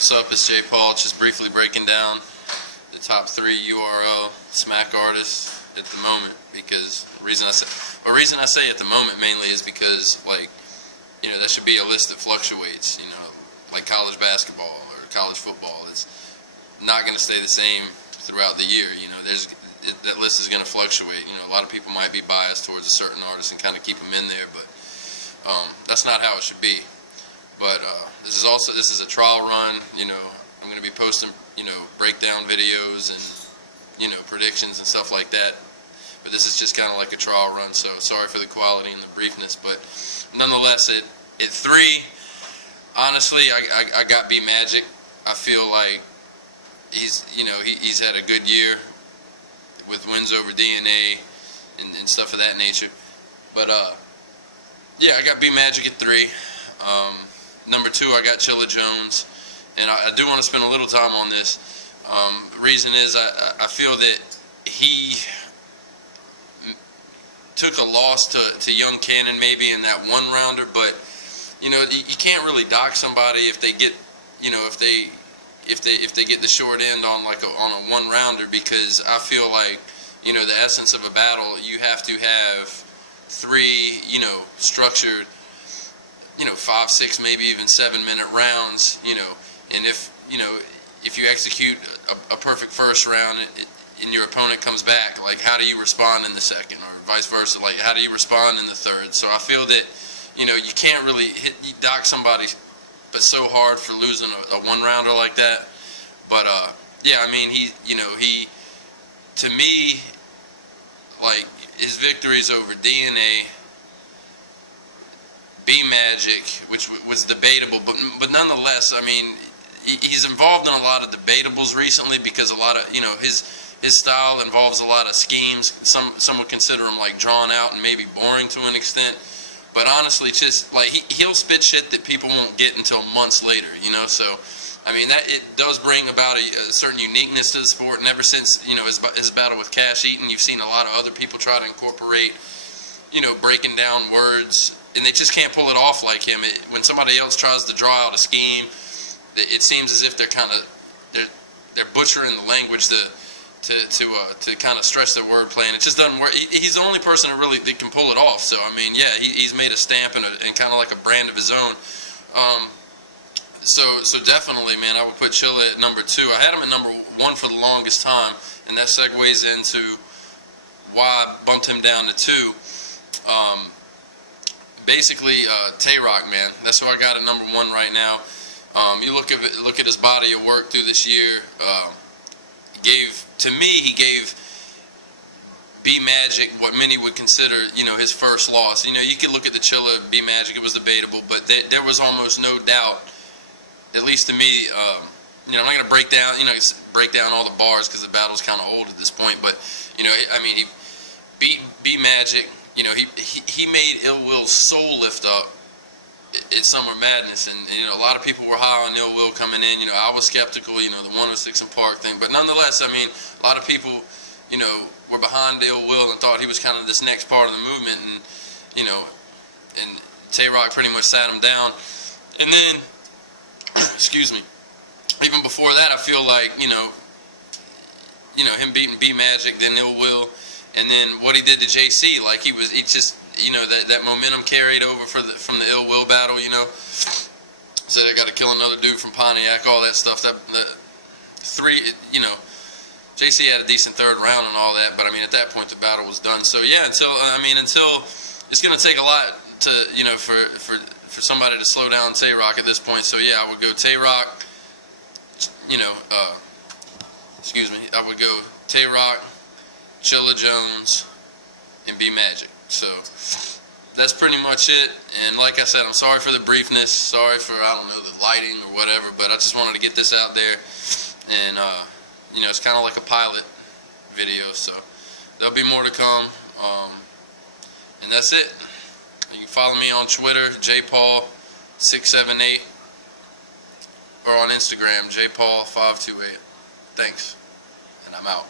What's up, it's J. Paul, just briefly breaking down the top 3 URL smack artists at the moment, because the reason I say at the moment mainly is because, like, you know, that should be a list that fluctuates, you know, like college basketball or college football. It's not going to stay the same throughout the year, you know. That list is going to fluctuate. You know, a lot of people might be biased towards a certain artist and kind of keep them in there, but that's not how it should be. But this is a trial run. You know, I'm going to be posting, you know, breakdown videos and, you know, predictions and stuff like that. But this is just kind of like a trial run, so sorry for the quality and the briefness. But nonetheless, at 3, honestly, I got B Magic. I feel like he's had a good year with wins over DNA and stuff of that nature. But yeah, I got B Magic at 3. Number 2, I got Chilla Jones, and I do want to spend a little time on this. The reason is I feel that he took a loss to Young Cannon maybe in that 1-rounder, but you know, you can't really dock somebody if they get, you know, if they get the short end on like on a 1-rounder, because I feel like, you know, the essence of a battle, you have to have 3, you know, structured, you know, 5, 6, maybe even 7-minute rounds, you know, and if you execute a perfect first round and your opponent comes back, like, how do you respond in the second, or vice versa? Like, how do you respond in the third? So I feel that, you know, you can't really dock somebody but so hard for losing a 1-rounder like that. But yeah, I mean, he to me, like, his victories over DNA, B Magic, which was debatable, but nonetheless, I mean, he's involved in a lot of debatables recently, because a lot of, you know, his style involves a lot of schemes. Some would consider him like drawn out and maybe boring to an extent. But honestly, just like he'll spit shit that people won't get until months later, you know. So I mean, that it does bring about a certain uniqueness to the sport. And ever since, you know, his battle with Cash Eaton, you've seen a lot of other people try to incorporate, you know, breaking down words, and they just can't pull it off like him. When somebody else tries to draw out a scheme, it seems as if they're butchering the language to kind of stretch their wordplay, and it just doesn't work. He's the only person that can pull it off. So I mean, yeah, he's made a stamp and kind of like a brand of his own. So definitely, man, I would put Chilla at number 2. I had him at number 1 for the longest time, and that segues into why I bumped him down to 2. Basically, Tay-Rock, man, that's who I got at number 1 right now. You look at his body of work through this year. He gave B Magic what many would consider, you know, his first loss. You know, you could look at the Chilla B Magic; it was debatable, but there was almost no doubt, at least to me. You know, I'm not going to break down all the bars, because the battle's kind of old at this point. But you know, I mean, he beat B Magic. You know, he made Ill Will's soul lift up at Summer Madness, and you know, a lot of people were high on Ill Will coming in. You know, I was skeptical, you know, the 106 and Park thing, but nonetheless, I mean, a lot of people, you know, were behind Ill Will and thought he was kind of this next part of the movement, and you know, and Tay-Rock pretty much sat him down. And then, excuse me, even before that, I feel like, you know, him beating B Magic, then Ill Will, and then what he did to JC, like he just, you know, that momentum carried over from the Ill Will battle, you know. Said I got to kill another dude from Pontiac, all that stuff. That 3, you know, JC had a decent 3rd round and all that, but I mean, at that point the battle was done. So yeah, until it's going to take a lot to, you know, for somebody to slow down Tay-Rock at this point. So yeah, I would go Tay-Rock. You know, excuse me, I would go Tay-Rock, Chilla Jones, and B Magic. So that's pretty much it. And like I said, I'm sorry for the briefness, sorry for, I don't know, the lighting or whatever, but I just wanted to get this out there. And you know, it's kind of like a pilot video, so there'll be more to come. And that's it. You can follow me on Twitter, jpaul678, or on Instagram, jpaul528. Thanks, and I'm out.